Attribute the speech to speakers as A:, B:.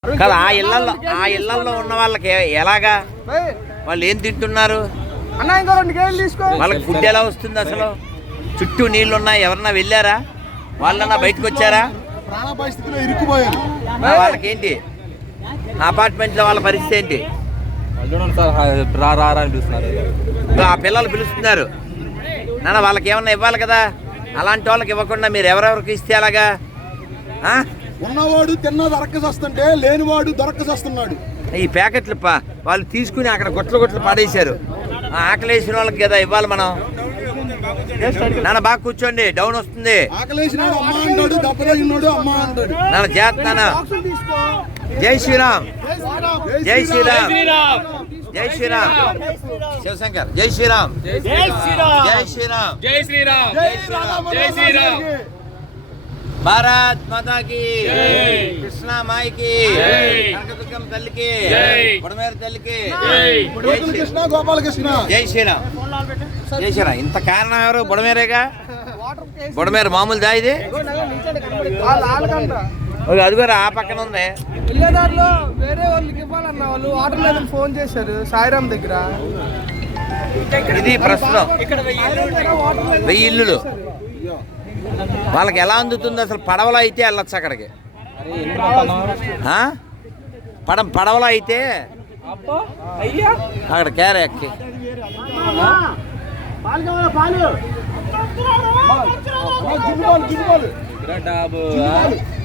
A: కదా ఆ ఇళ్లలో ఉన్న వాళ్ళకి ఎలాగా వాళ్ళు ఏం తింటున్నారు? వాళ్ళకి ఫుడ్ ఎలా వస్తుంది? అసలు చుట్టూ నీళ్లు ఉన్నాయి, ఎవరన్నా వెళ్ళారా? వాళ్ళన్నా బయటకు వచ్చారా? వాళ్ళకి ఏంటి అపార్ట్మెంట్లో వాళ్ళ పరిస్థితి ఏంటి? ఆ పిల్లలు పిలుస్తున్నారు నాన్న, వాళ్ళకి ఏమన్నా ఇవ్వాలి కదా. అలాంటి వాళ్ళకి ఇవ్వకుండా మీరు ఎవరెవరికి ఇస్తే అలాగా?
B: ఉన్నవాడు తిన్న దొరకసేస్తుంటే లేనివాడు దొరకసేస్తున్నాడు.
A: ఈ ప్యాకెట్లు వాళ్ళు తీసుకుని అక్కడ గుట్లు పాడేశారు. ఆకలేసిన వాళ్ళకి కదా ఇవ్వాలి మనం. నాన్న బాగా కూర్చోండి, డౌన్ వస్తుంది. నాన్న చేస్తానా? జై శ్రీరామ్, జై శ్రీరామ్, జై శ్రీరామ్. శివశంకర్ జై శ్రీరామ్, జై శ్రీరామ్, జై శ్రీరామ్, జై శ్రీరామ్, జై శ్రీరామ్, జై శ్రీరామ్. భారత్ మాతా కి, కృష్ణ మాయికి, కనకదుర్గమ్మ తల్లికి, బుడమేరు తల్లికి,
B: కృష్ణ గోపాలకృష్ణ,
A: జై శ్రీరామ్, జై శ్రీరామ్. ఇంత కారణం ఎవరు? బుడమేరేగా. బుడమేరు మామూలుదా ఇది? అదిగోరా ఆ పక్కన ఉంది.
C: వెళ్ళేదారిలో వేరే వాళ్ళకి ఇవ్వాలన్న వాళ్ళు వాటర్ లేదని ఫోన్ చేశారు సాయిరామ్ దగ్గర.
A: ఇది ప్రస్తుతం 1000 ఇల్లులు. వాళ్ళకి ఎలా అందుతుంది అసలు? పడవలో అయితే వెళ్ళొచ్చు అక్కడికి. పడవలో అయితే అక్కడ కేరే ఎక్కి
B: పాలు